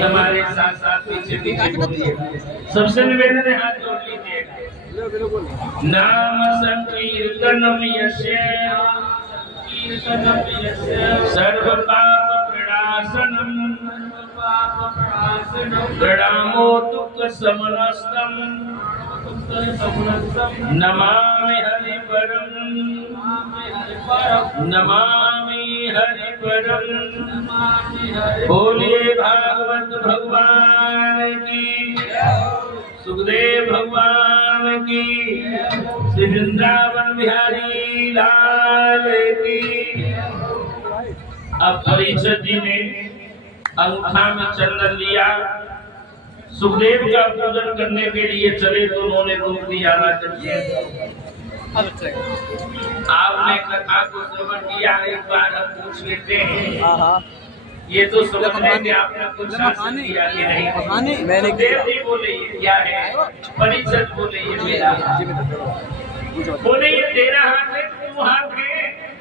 हमारे साथ साथ पीछे पीछे बोलिए। सबसे निवेदन है, हाथ जोड़ लीजिए। नाम संकीर्तनम यस्य सर्व पाप प्रणाशनम प्रणामो दुःख समनस्तम नमामि हरिपरम नमामि हरिपरम। बोलिए भागवत भगवान की, सुखदेव भगवान की, श्री वृंदावन बिहारी लाल की। अब परीक्षित जी ने अंगूठा में चंदन लिया, सुखदेव का पूजन करने के लिए चले तो उन्होंने रोक दिया। आपने कथा को श्रवण किया, एक बार हम पूछ लेते हैं, ये तो समझ रहे कि आपने कुछ शासन किया कि नहीं। सुखदेव जी बोले ये क्या है, परीक्षित बोले ये मेरा हाथ, बोले ये तेरा हाथ है, तू हाथ है।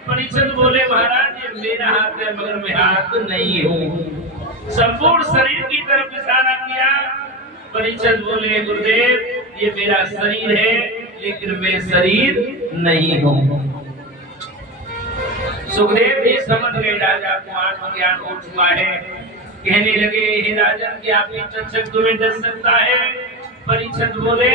परीक्षित बोले महाराज ये मेरा हाथ है मगर मैं हाथ नहीं हूँ। संपूर्ण शरीर की तरफ इशारा किया। परीक्षित बोले गुरुदेव ये मेरा शरीर है लेकिन मैं शरीर नहीं हूँ। सुखदेव जी समझ गए राजा को आत्मज्ञान हो चुका है। कहने लगे हे राजन क्या तक्षक तुम्हें डस सकता है। परीक्षित बोले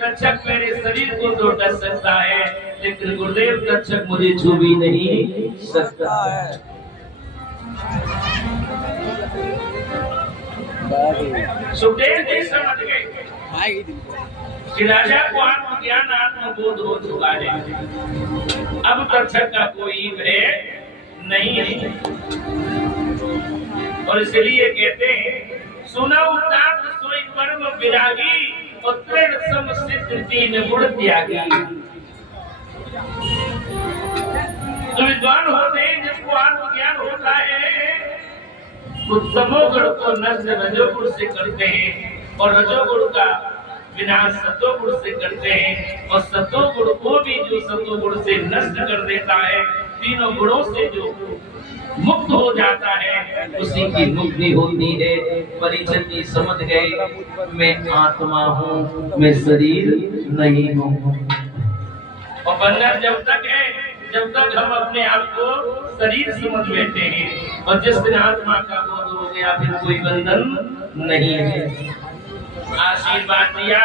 तक्षक मेरे शरीर को तो डस सकता है लेकिन गुरुदेव तक्षक मुझे छू भी नहीं सकता है। सुखदेव जी समझ गए कि राजा को आत्मज्ञान आत्मबोध हो चुका है, अब तक्षक का कोई भय नहीं है। और इसलिए कहते हैं सुना उदात सोई परम विरागी और तृण समसिद्ध तीन गुण त्यागी। जो विद्वान होते हैं जिसको आत्मज्ञान होता है वो तमोगुण को नष्ट रजोगुण से करते हैं और रजोगुण का विनाश सतोगुण से करते हैं और सतोगुण को भी जो सतोगुण से नष्ट कर देता है, तीनों गुणों से जो मुक्त हो जाता है उसी की मुक्ति होती है। परीक्षित जी समझ गए मैं आत्मा हूँ, मैं शरीर नहीं हूँ। और बंधन जब तक है जब तक हम अपने आप को शरीर समझ लेते हैं और जिस दिन आत्मा का बोध हो गया फिर कोई बंधन नहीं है। आशीर्वाद दिया,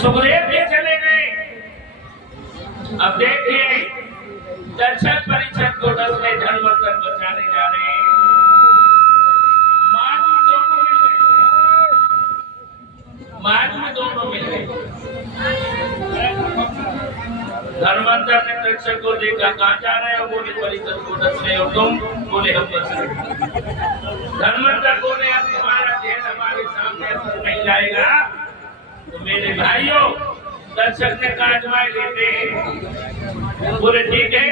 सुखदेव भी चले गए। अब देखिए दर्शक परीक्षक को डसने धर्मवर्धन बचाने जा रहे हैं। मार्ग में दोनों मिल गए। धर्मवर्धन ने दर्शक को देखा कहाँ जा रहे हो, बोले परीक्षक को डस रहे हो तुम, बोले हम बच रहे। धर्मवर्धन बोले अब तुम्हारा ध्यान हमारे सामने असर नहीं लाएगा तो मेरे भाइयों दर्शक ने काटवाए लेते हैं। बोले ठीक है।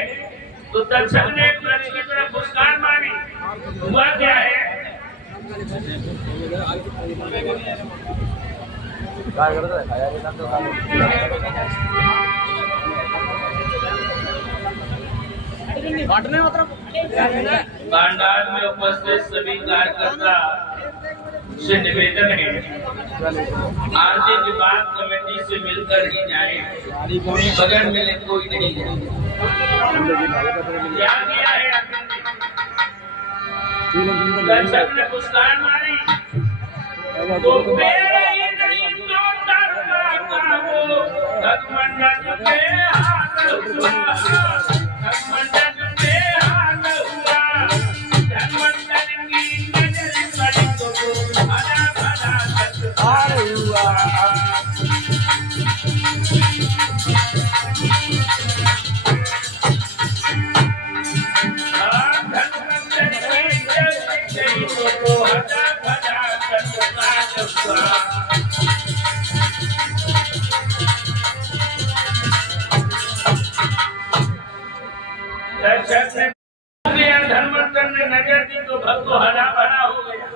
तो दर्शक ने एक लड़की की तरफ मुस्कान मारी। हुआ क्या है, भंडार में उपस्थित सभी कार्यकर्ता से निवेदन है आरती की बात कमेटी से मिलकर ही जाए, बगैर मिले कोई नहीं जाए। क्या किया है दर्शक ने मुस्कान मारी तो मेरे ही नहीं तो धर्ममंडल पे हाथ हुआ, धर्ममंडल पे हाथ हुआ, धर्ममंडल की नजर पड़ी तो भला भला सत्कार हुआ। धर्मवर्धन ने नजर दी तो भक्त हरा भरा हो गया।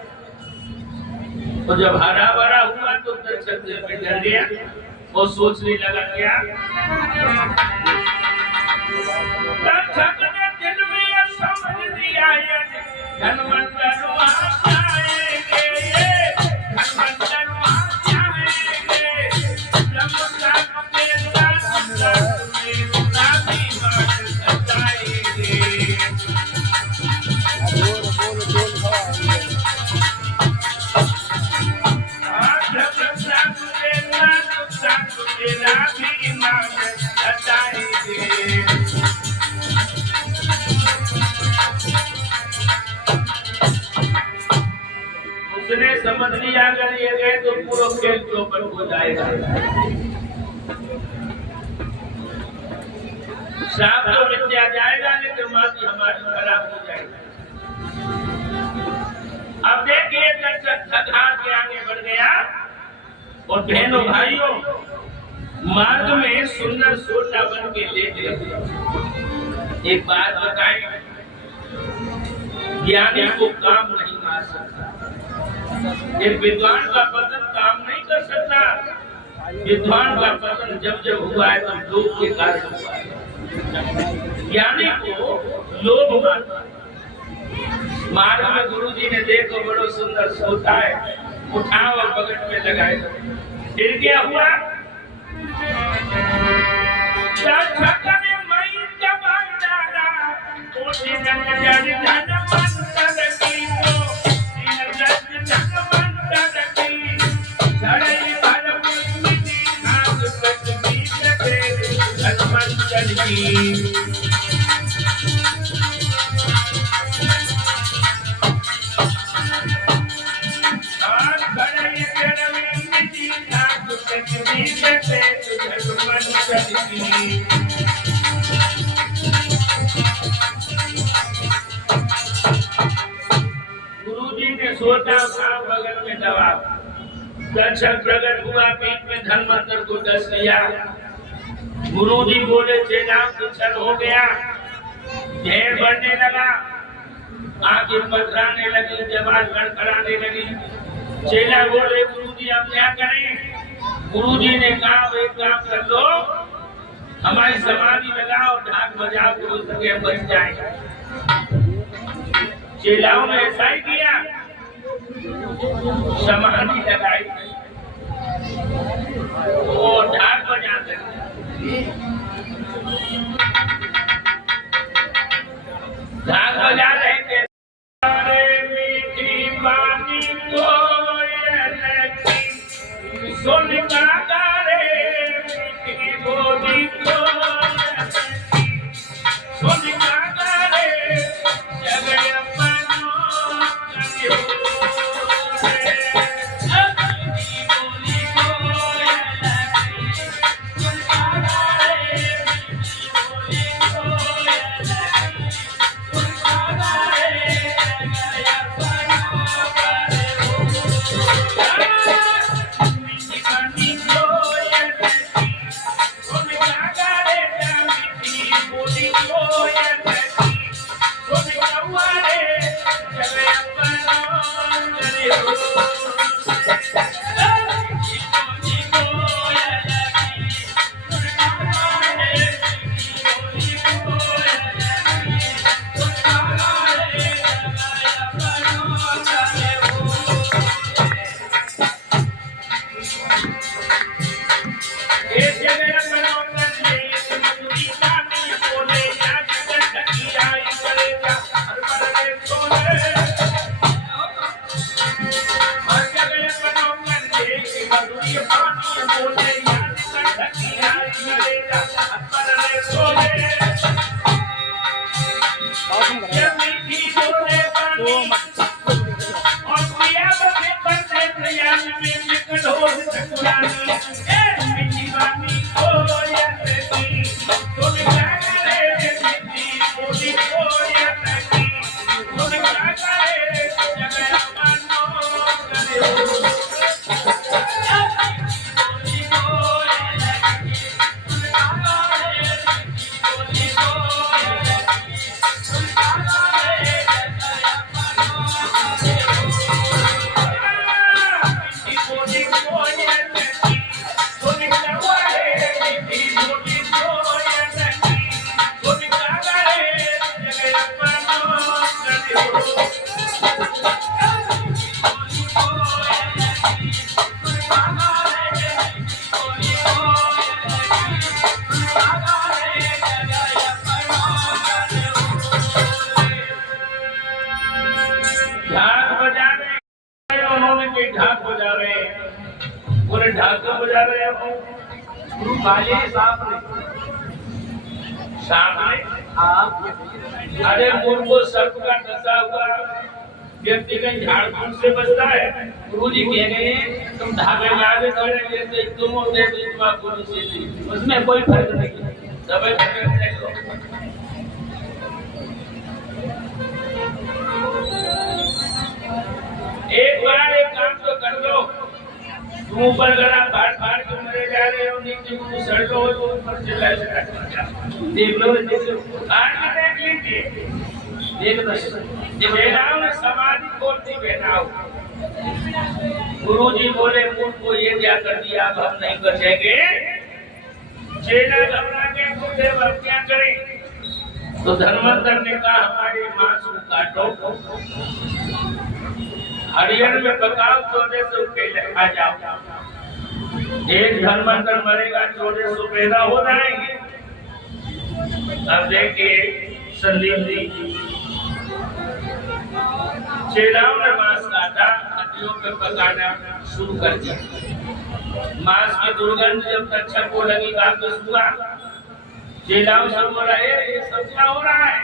तो जब हरा भरा हुआ तो दर्शक से डर गया और सोचने लगा क्या। दर्शक ने दिल में समझ दिया धर्मवर्धन इसने समझ लिया अगर ये गए तो पूरा खेल चौपट हो जाएगा। साफ तो मिट्या जाएगा लेकिन माटी हमारी खराब हो जाएगी। अब देखिए घाट के आगे बढ़ गया और बहनों भाइयों मार्ग में सुंदर सोटा बन के लेटे। एक बात बताएं, ज्ञानी को काम नहीं मार सकता, एक विद्वान का पतन काम नहीं कर सकता। विद्वान का पतन जब जब हुआ है तब लोभ के कारण हुआ है। ज्ञानी को लोभ मारता। मार्ग में गुरु जी ने देखो बड़ो सुंदर सोता है, उठाओ और बगट में लगाए। फिर क्या हुआ? सोटा बगल में दबा, दर्शन प्रकट हुआ, पीठ में धर्मंतर को डस लिया। गुरु जी बोले चेलाओं दर्शन हो गया, ढेर बढ़ने लगा, आंखें पथराने लगी, जबान लड़खड़ाने लगी। चेला बोले गुरु जी अब क्या करें? गुरु जी ने कहा एक काम कर लो, हमारी समाधि लगाओ, ढाक बजाओ, गुरु सके बच जाए। चेलाओं ने ऐसा ही किया, समाधि लगाई और ढाक बजाते ढाक बजा रहे थे। मीठी पानी को सुन रे, मीठी बोली को सुन रे, जगह अरे मुर्गो सर्प का डसा हुआ व्यक्ति कहीं झाड़ फूक से बचता है। गुरुजी कह गए तुम धागे हमें आगे खड़े जैसे तुम होते तुम्हारा गुरु से थी, उसमें कोई फर्क नहीं। सभी फर्क देखो। एक बार एक काम तो कर लो, तुम ऊपर गला फाड़ फाड़ के मरे जा रहे हो, नीचे को सड़ लो तो ऊपर चला जाएगा। देख लो देख लो, आज देख लीजिए, देख लो बेनाव ने समाधि खोलती बेनाव। गुरुजी बोले मुझ को ये क्या कर दिया, अब हम नहीं बचेंगे। चेला घबरा के पूछे अब क्या करें, तो धर्मंतर ने कहा हमारे मांस को काटो, हरियर में पकाओ, 1400 पेले खा जाओ। एक धर्मंतर मरेगा, 1400 पैदा हो जाएंगे। अब देखिए संदीप जी, चेलाओं ने मांस काटा, हड्डियों पे पकाना शुरू कर दिया। मांस की दुर्गंध जब तक छको लगी, वापस हुआ। चेलाओं से बोला ये सब क्या हो रहा है,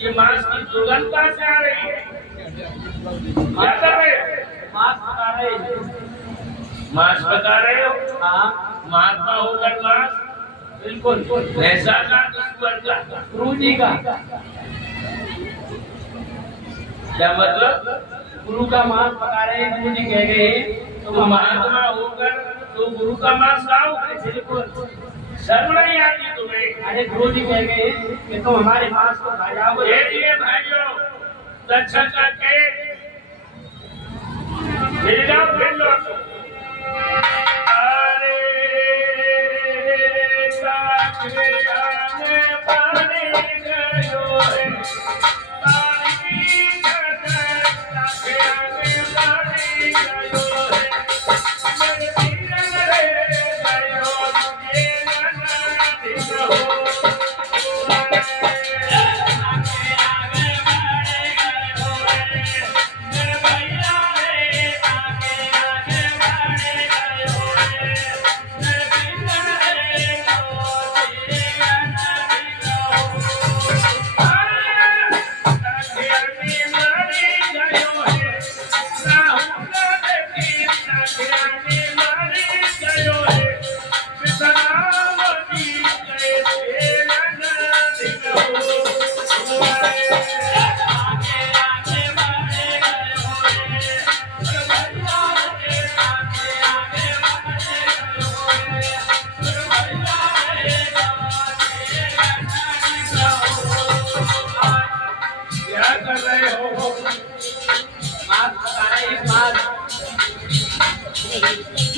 ये मांस की दुर्गंध कहाँ से आ रही है, क्या कर रहे हो? मांस पका रहे हो। मांस पका रहे हो? हाँ महात्मा होकर मांस, बिल्कुल। भैंसा का दुश्मन का, गुरुजी का क्या मतलब? गुरु का मांस पका रहे हैं। गुरुजी कह गए तो महात्मा होकर तो गुरु का मांस खाओगे? बिल्कुल। शर्म नहीं आती तुम्हें? अरे गुरुजी कह गए कि तुम हमारे मांस को खा जाओगे। ये भाइयों दर्शन करके फिर जाओ, फिर लो। अरे काके आने पानी गयो है,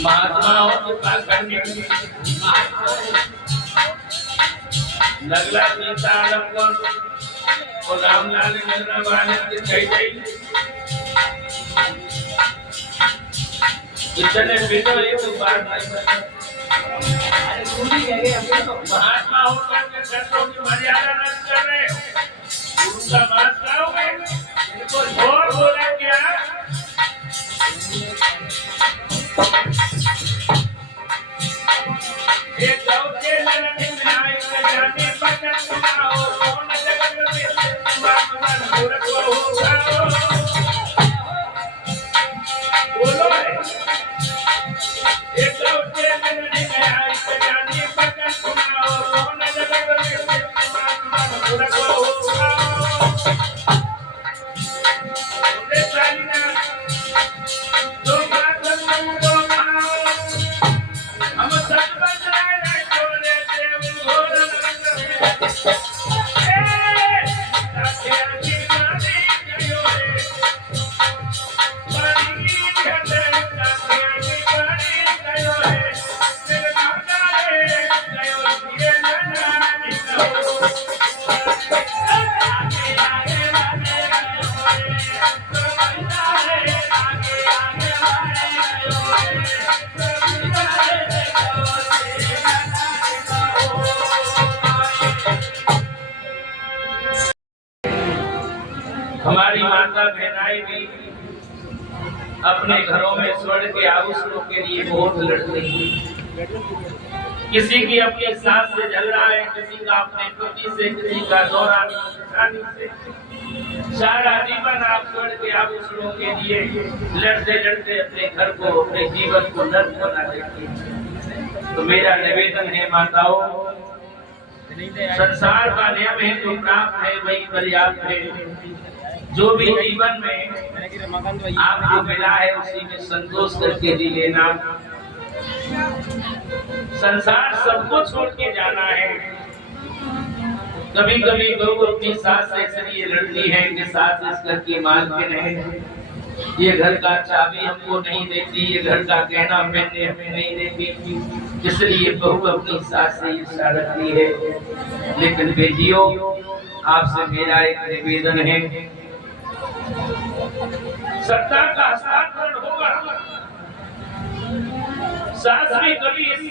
महात्मा हो तो पास करने लगला सीता लक्ष्मण और रामलाल नगरा वाले के कही इतने बिगड़ ये तो बात नहीं है। महात्मा हो करके शर्तों की मर्यादा नष्ट कर रहे हो, गुरु का मांस खाओगे? इनको और बोला क्या? एक गाँव के लड़के में आए थे, जाने पकड़ सुनाओ, कौन जगत में बात मूर्ख होगा? बोलो एक गाँव के लड़के में आए थे, जाने पकड़ सुनाओ, कौन जगत में बात मूर्ख होगा? बोले सालिना दो बात बोलो, हम सब बजाए छोड़े देव घोर हमारी माता बहनाएं भी अपने घरों में स्वर्ण के आभूषणों के लिए बहुत लड़ती हैं। किसी की अपनी सास से झगड़ा है, किसी का अपने पति से, किसी का दौरान से। सारा जीवन आप स्वर्ण के आभूषणों के लिए लड़ते लड़ते अपने घर को, अपने जीवन को नर्क बना देती है। तो मेरा निवेदन है माताओं, संसार का नियम है, जो प्राप्त है वही पर्याप्त है। जो भी जीवन में आपको मिला है उसी में संतोष करके जी लेना। संसार सबको छोड़ के जाना है। कभी कभी बहू अपनी सास से इसलिए लड़ती है कि सास इस घर की मालकिन है, ये घर का चाबी हमको नहीं देती, ये घर का गहना पहनने हमें नहीं देती, इसलिए बहू अपनी सास से ईर्ष्या रखती है। लेकिन बेटियों, आपसे मेरा एक निवेदन है, सत्ता का हस्तांतरण होगा। सास भी कभी इस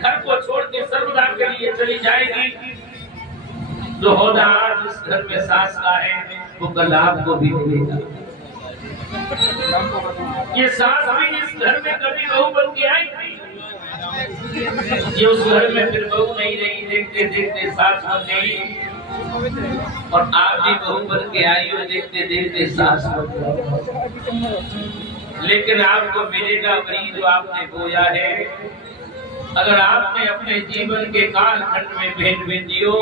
घर को छोड़ के सर्वदा के लिए चली जाएगी। जो होना आज इस घर में सास का है वो कल आपको भी मिलेगा। ये सास भी इस घर में कभी बहू बन के आई थी, ये उस घर में फिर बहू नहीं रही, देखते देखते सास बन गई। और आप भी बहू बन के आई हो, देखते देखते सास बन गई। लेकिन आपको मिलेगा वही जो आपने बोया है। अगर आपने अपने जीवन के कालखंड में बहन बेटियों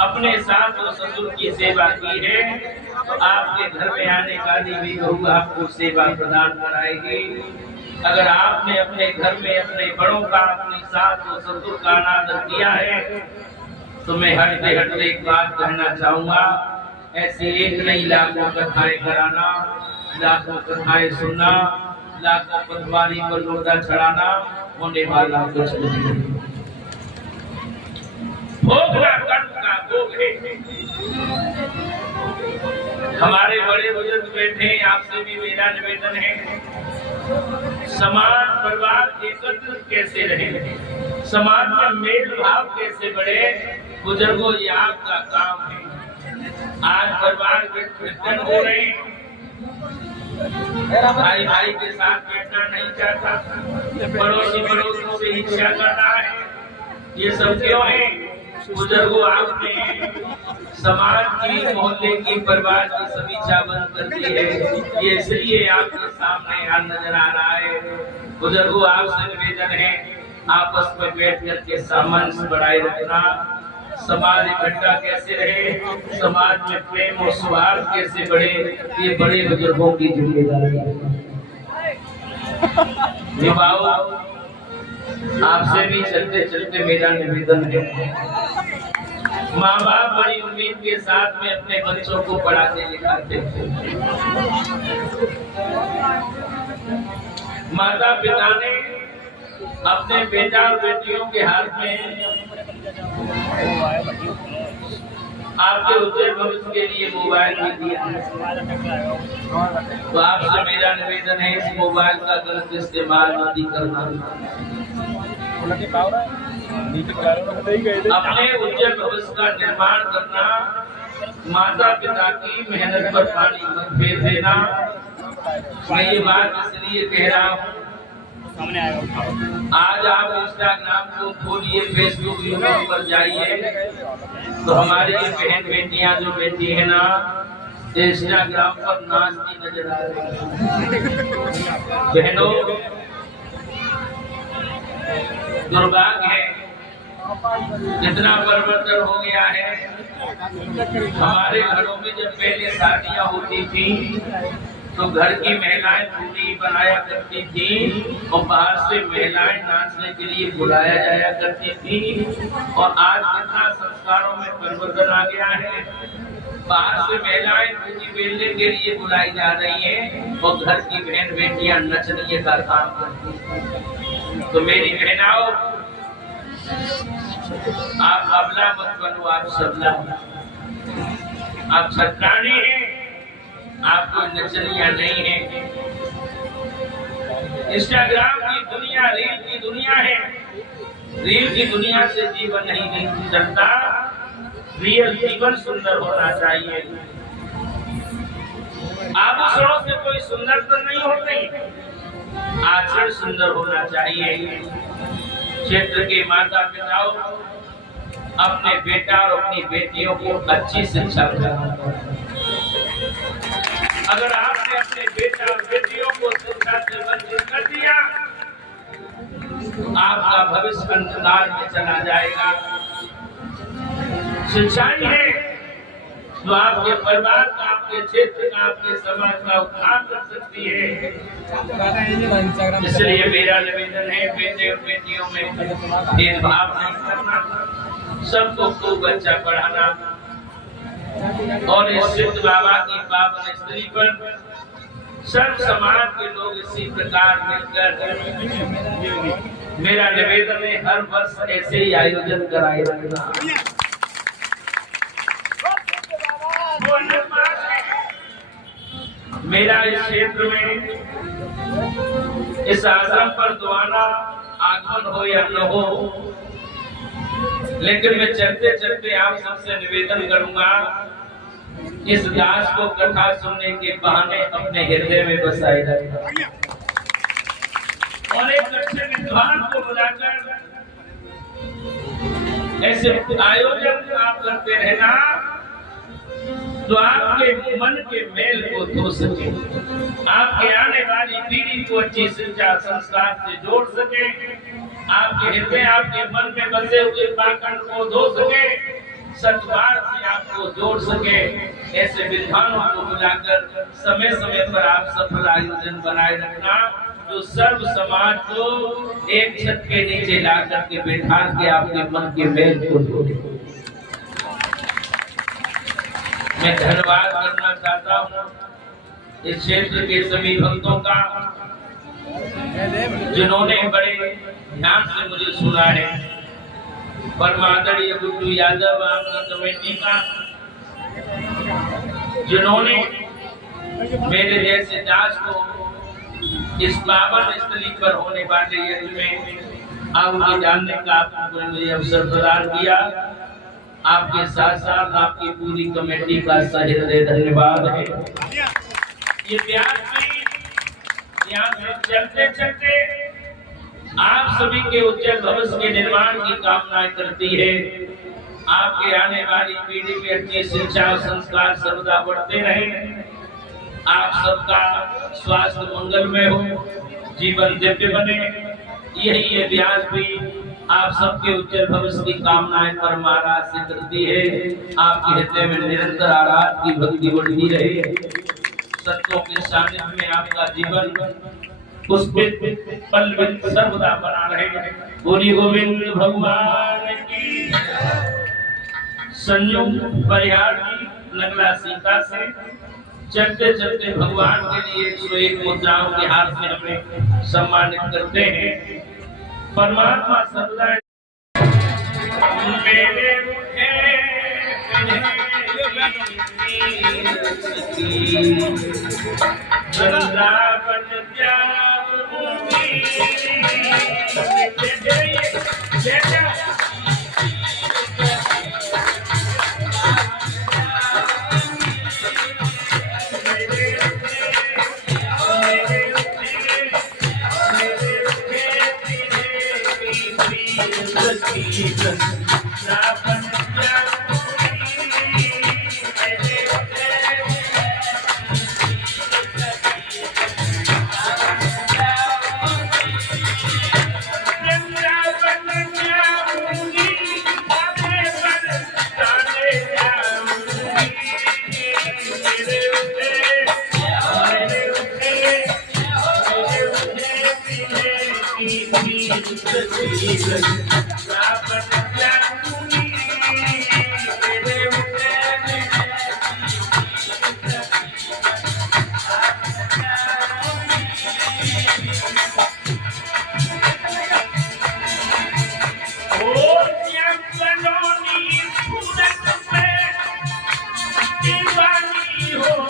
अपने सास और ससुर की सेवा की है, तो आपके घर में आने वाली भी बहू आपको सेवा प्रदान कराएगी। अगर आपने अपने घर में अपने बड़ों का, अपनी सास और ससुर का अनादर किया है, तो मैं हटते हटते एक बात कहना चाहूंगा, ऐसी एक नहीं लाखों कथाएं कराना, लाखों कथाएं सुनना, लाखों पटवारी पर लोटा चढ़ाना होने वाला कुछ नहीं। भोगना कर्म का भोग है। हमारे बड़े बुजुर्ग बैठे, आपसे भी मेरा निवेदन है, समाज परिवार एकत्र कैसे रहे, समाज में मेल भाव कैसे बढ़े, बुजुर्गों ये आपका काम है। आज परिवार विघटन हो रहे हैं, भाई भाई के साथ बैठना नहीं चाहता, पड़ोसी पड़ोसियों से हिंसा कर रहा है। ये सब क्यों है? बुजुर्गों, आपने समाज की, मोहल्ले की, परिवार की समीक्षा बंद कर दी है। ये इसलिए आपके सामने आज नजर आ रहा है। बुजुर्गों, आपसे निवेदन है, आपस में बैठ करके सामंजस्य बढ़ाए रखना। समाज इकट्ठा कैसे रहे, समाज में प्रेम और सौहार्द कैसे बढ़े, ये बड़े बुजुर्गों की जिम्मेदारी है। युवाओं, आपसे भी चलते चलते मेरा निवेदन है, माँ बाप बड़ी उम्मीद के साथ में अपने बच्चों को पढ़ाते लिखाते थे। माता पिता ने अपने बेटा और बेटियों के हाथ में आपके उज्जवल भविष्य के लिए मोबाइल भी दिया है। तो आपसे मेरा निवेदन है, इस मोबाइल का गलत इस्तेमाल नहीं करना। अपने उज्जवल भविष्य का निर्माण करना, माता पिता की मेहनत पर पानी मत फेर देना। मैं ये बात इसलिए कह रहा हूँ, आज आप इंस्टाग्राम को खोलिए, फेसबुक यूट्यूब पर जाइए, तो हमारी बहन बेटियां जो बैठी है ना, इंस्टाग्राम पर नाचती नजर आ रही है। बहनों, दुर्भाग्य है, इतना परिवर्तन हो गया है। हमारे घरों में जब पहले शादियां होती थी तो घर की महिलाएं पूरी बनाया करती थी और बाहर से महिलाएं नाचने के लिए बुलाया जाया करती थी। और आज कितना संस्कारों में परिवर्तन आ गया है, बाहर से महिलाएं पूरी बेलने के लिए बुलाई जा रही हैं और घर की बहन बेटियां नचने का काम करती हैं। तो मेरी बहनाओं, आप अबला मत बनो, आप सबला, आप छत्राणी हैं, आपको नचनिया नहीं है। इंस्टाग्राम की दुनिया रील की दुनिया है, रील की दुनिया से जीवन नहीं चलता। रियल जीवन सुंदर होना चाहिए। आभूषणों से कोई सुंदरता नहीं होती, आचरण सुंदर होना चाहिए। क्षेत्र के माता पिताओं, अपने बेटा और अपनी बेटियों को अच्छी शिक्षा दें। अगर आपने अपने बेटा और बेटियों को शिक्षा से वंचित कर दिया, आपका भविष्य अंधकार में चला जाएगा। शिक्षा ही है जो आपके परिवार का, आपके क्षेत्र का, आपके समाज का उत्थान कर सकती है। इसलिए मेरा निवेदन है, बेटे और बेटियों में भेदभाव नहीं करना, सबको खूब अच्छा पढ़ाना और इस सिद्ध बाबा की पावन स्त्री पर सर्व समाज के लोग इसी प्रकार मिलकर, मेरा निवेदन है हर वर्ष ऐसे ही आयोजन कराए रखना। मेरा इस क्षेत्र में इस आश्रम पर दोबारा आगमन हो या न हो, लेकिन मैं चलते चलते आप सबसे निवेदन करूंगा, इस दास को कथा सुनने के बहाने अपने हृदय में बसाए रखना और एक अच्छे विद्वान को बुलाकर ऐसे आयोजन आप करते रहना तो आपके मन के मेल को धो सके, आपके आने वाली पीढ़ी को अच्छी शिक्षा संस्कार से जोड़ सके, आपके हृदय, आपके मन में बसे हुए पाखंड को धो सके, सद्भाव से आपको जोड़ सके। ऐसे विद्वानों को बुलाकर समय समय पर आप सफल आयोजन बनाए रखना जो सर्व समाज को एक छत के नीचे ला करके बैठा के आपके मन के मेल को जोड़े। मैं धन्यवाद करना चाहता हूँ इस क्षेत्र के सभी भक्तों का जिन्होंने बड़े ध्यान से मुझे सुना है। परमादरणीय गुड्डू यादव आपकी कमेटी का, जिन्होंने मेरे जैसे दास को इस पावन स्थली पर होने वाले यज्ञ में आहुति डालने का आपको मुझे अवसर प्रदान किया। आपके साथ साथ आपकी पूरी कमेटी का सहृदय धन्यवाद है। ये ब्याज में यहाँ से चलते चलते आप सभी के उज्जवल भविष्य के निर्माण की कामना करती है। आपके आने वाली पीढ़ी में अच्छी शिक्षा और संस्कार सर्वदा बढ़ते रहे, आप सबका स्वास्थ्य मंगलमय हो, जीवन दिव्य बने, यही ये ब्याज भी आप सबके उज्जवल भविष्य की कामनाएं पर महाराज से करती है। आपके हृदय में निरंतर आराध की भक्ति बढ़ती रहे, सत्यों के सानिध्य में आपका जीवन पुष्पित पल्लवित सर्वदा बना रहे। बोली गोविंद भगवान की। संयुक्त परिहार की नगला सीता से चलते चलते भगवान के लिए 101 मुद्राओं के हाथ में हमें सम्मानित करते हैं। परमात्मा सदा मेरे हो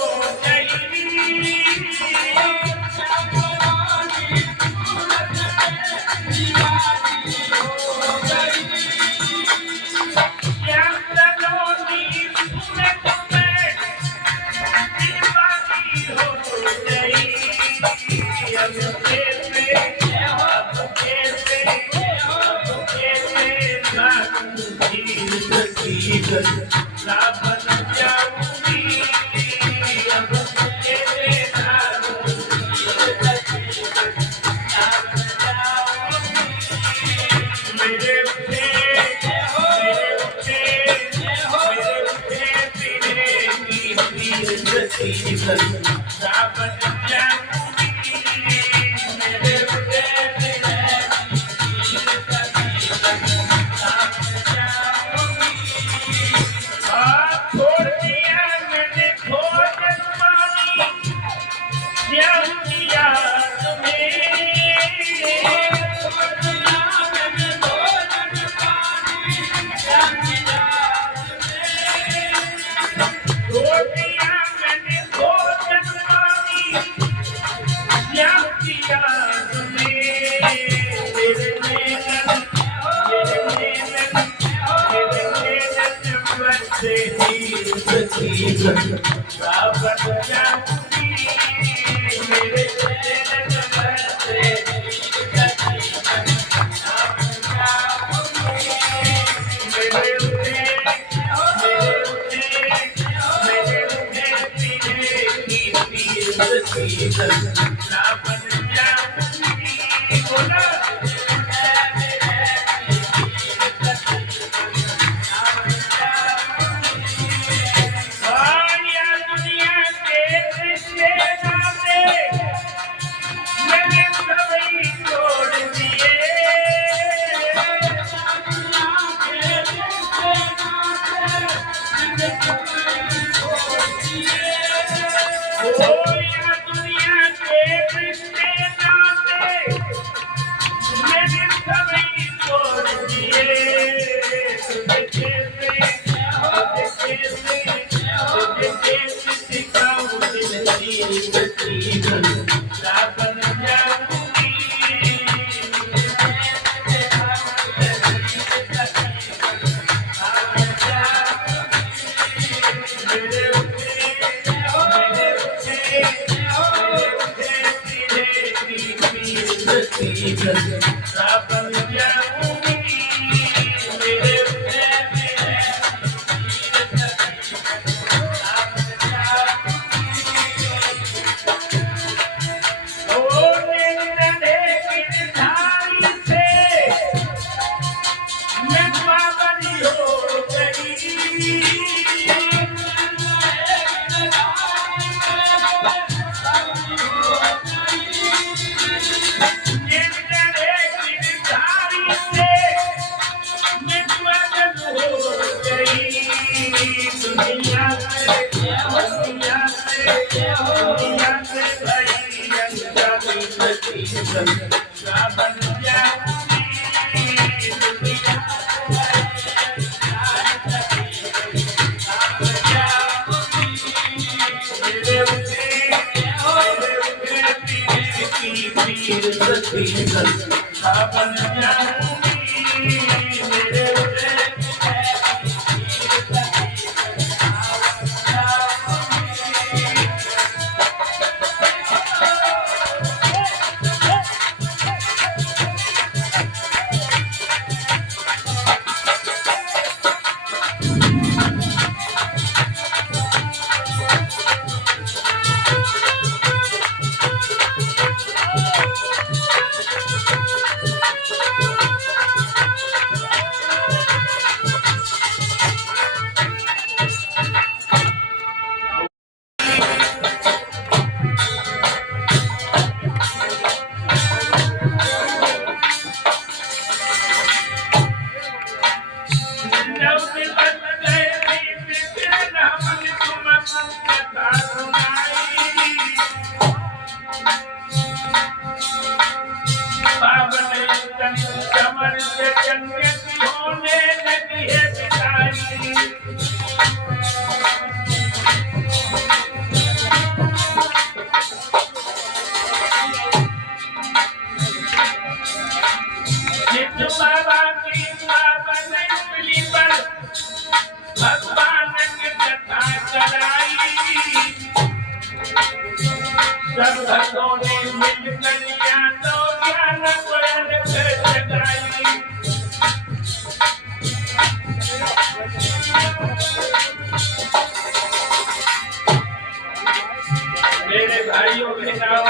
मेरे भाइयों बहनों,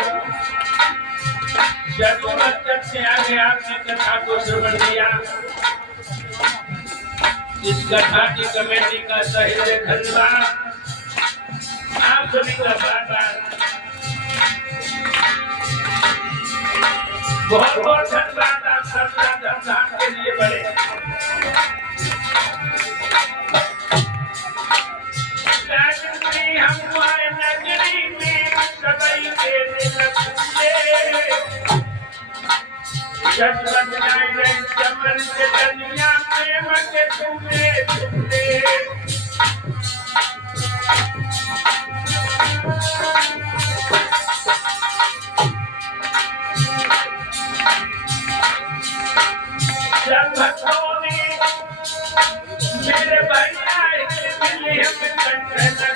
जरूरत तक से आगे आपने कथा को श्रवण किया। इस कथा की कमेटी का सही धन्यवाद। आप सभी का बार-बार बहुत-बहुत धन्यवाद। आप सबका धन्यवाद के लिए बड़े हम आए नगरी में सबई के जगत जाए चमन के दुनिया प्रेम के तुमे तुमे सब भक्तों ने मेरे भाई आए मिले हम कंठ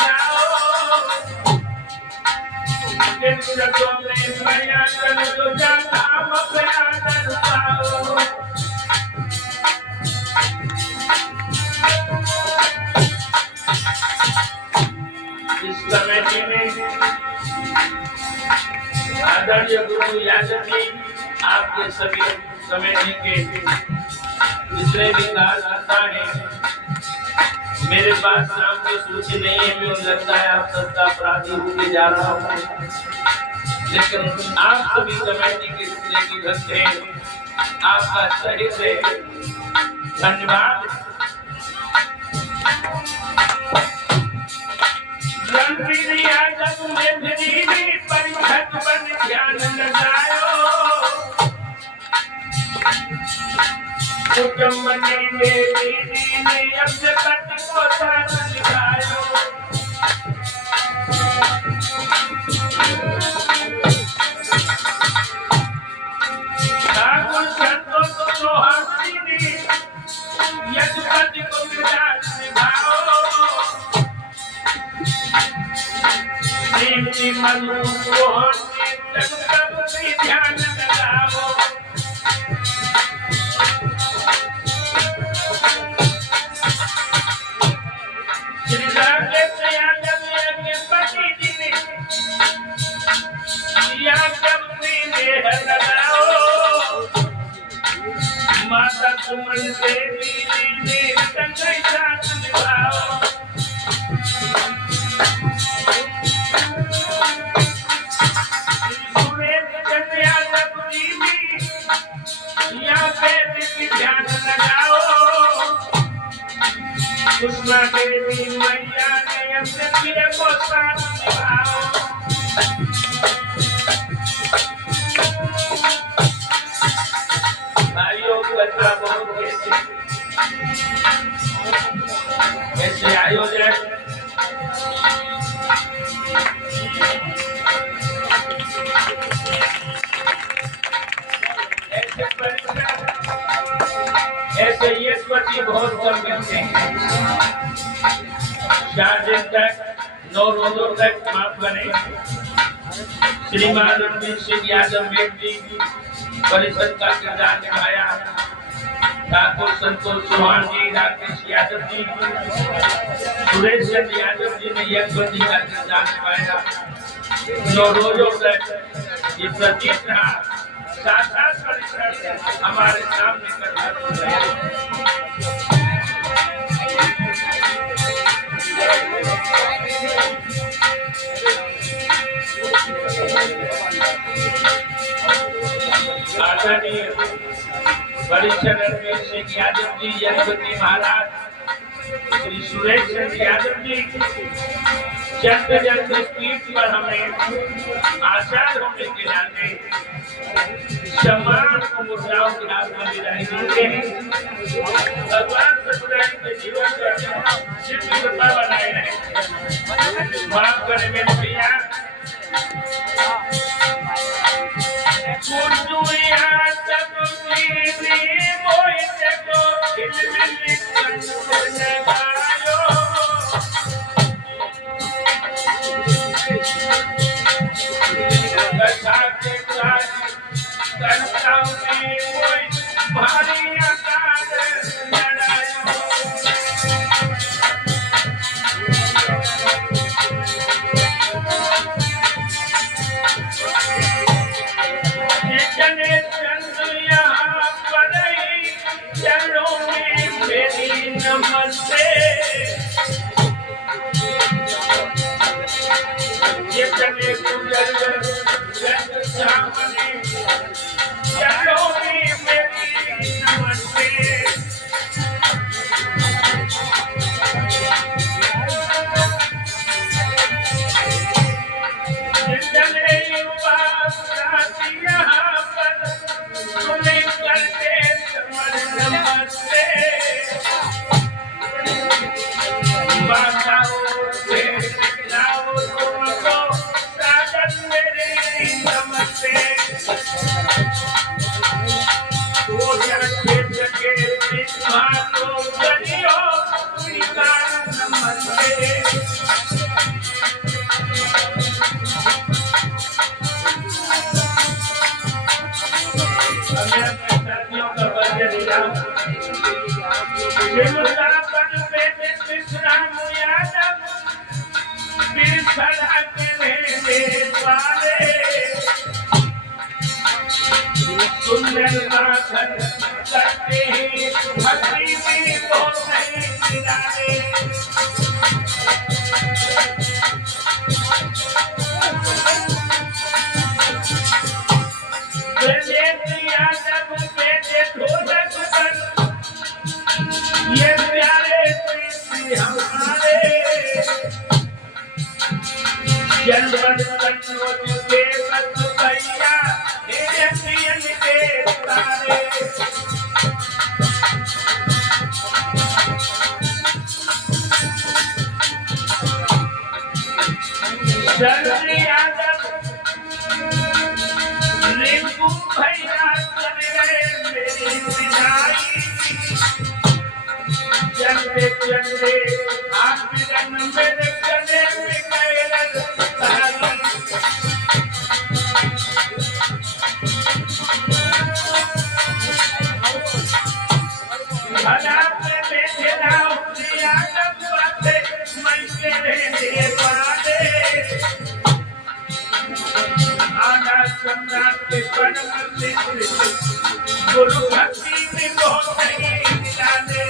में माया कर जो जाता मखया कर पाओ इस कमेटी में आदरणीय गुरु यादव जी आपके सभी कमेटी के जितने भी कार्यकर्ता हैं मेरे पास नाम की सूची नहीं है मुझे लगता है आप सबका अपराधी होके जा रहा हूँ लेकिन आप सभी कमेटी के जितने भी घंटे आपका सही से धन्यवाद परिषद बन ध्यान लगायो कुटुंब ने मेरी ने अपने पति को साथ निभायो ठाकुर संतों को सोहागनी ने यजपति को विदास निभाओ प्रेमी मधु को जगत भी ध्यान लगाओ माता सुमन देवी ने संगई साथ निभाओ सुरेश चंद्र यादव जी भी यहाँ पे ध्यान लगाओ सुषमा देवी मैया ने अपने प्रिय को साथ निभाओ ऐसे आयोजन ऐसे यशवती बहुत कम मिलते हैं 4 दिन तक 9 रोजों तक माफ बने श्रीमान रणवीर सिंह यादव जी परिषद का किरदार निभाया ठाकुर संतोष चौहान जी राकेश यादव जी सुरेश चंद्र यादव जी ने यशवती का किरदार निभाया 9 रोजों तक ये प्रतीत रहा साक्षात परिषद हमारे सामने आदरणीय वरिष्ठ रणवीर सिंह यादव जी यशवती महाराज श्री सुरेश चंद्र यादव जी चंद्र जयंती पीठ पर हमें आचार्य होने के नाते सम्मान को मुद्राओं के हाथ में विदाई देते हैं भगवान सतुराई के जीवन को सिद्ध कृपा बनाए रहे माफ करें मेरे भैया शिमला पर बेटे कृष्णा यादव बिरसड़ा के रहने वाले सुंदर माखन करते हैं भक्ति में तो नहीं गिराने बेटे यादव बेटे ढोलक पर ये प्यारे प्रीति हमारे जनवन कन्नौज के मत भैया ये प्रियन के तारे चंद्र यादव रिंकू भैया चले गए मेरी विदाई चंदे चंदे आप रंग मेरे गले में कैरल तारी भला पे बैठे ना उठिया जब बाते मैं के रहने वाले आना सम्राट के पन मंदिर गुरु भक्ति में बहुत नहीं मिलाने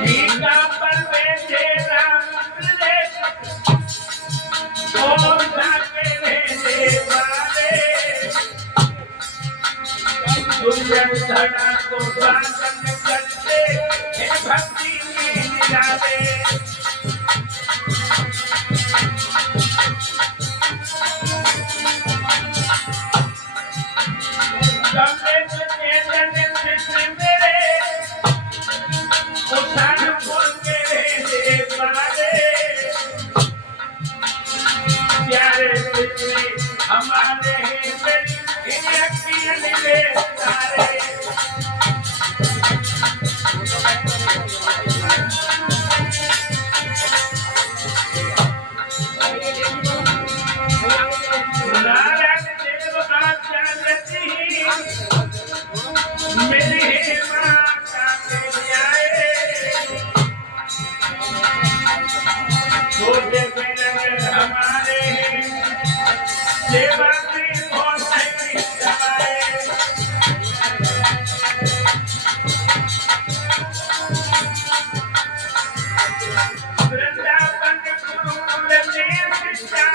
नीका पर बैठे राम प्रदेश और जाके रहने वाले दुर्जन धड़ा को शासन करते हैं भक्ति में मिलावे हमारे सेवा में बहुत नहीं चलाए वृंदावन गुरुकुल में शिक्षा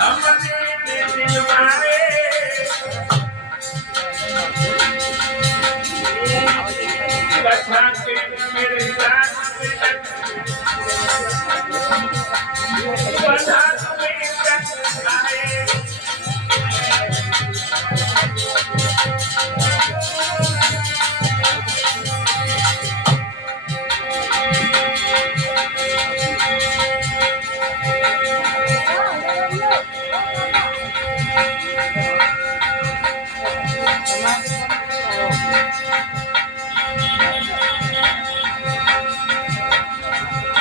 हमने दिलवाए कथा के मेरे साथ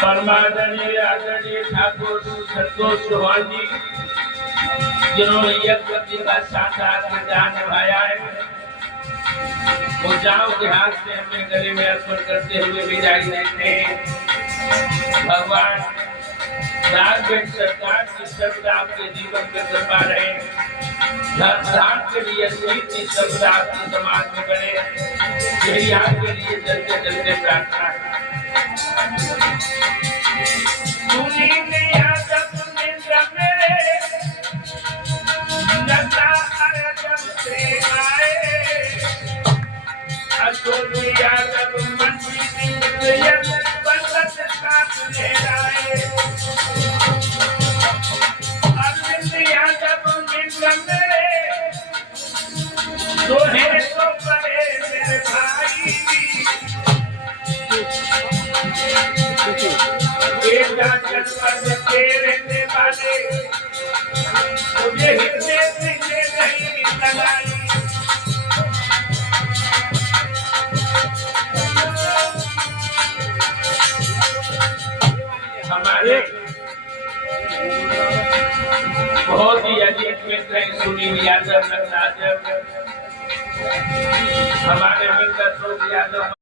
परमादरणीय आदरणीय ठाकुर संतोष चौहान जी जिन्होंने यज्ञ का साक्षात दान निभाया है वो जाओ के हाथ से हमें गले में अर्पण करते हुए विदाई देते हैं। भगवान राघवेंद्र सरकार की शब्द आपके जीवन में दरबा रहे धर्म के लिए नीति शब्द आपके समाज में बने यही आपके लिए जल्दी जल्दी प्रार्थना है। हमारे बहुत ही अजीब मित्र है सुनील यादव नटराजन, हमारे मित्र अशोक यादव।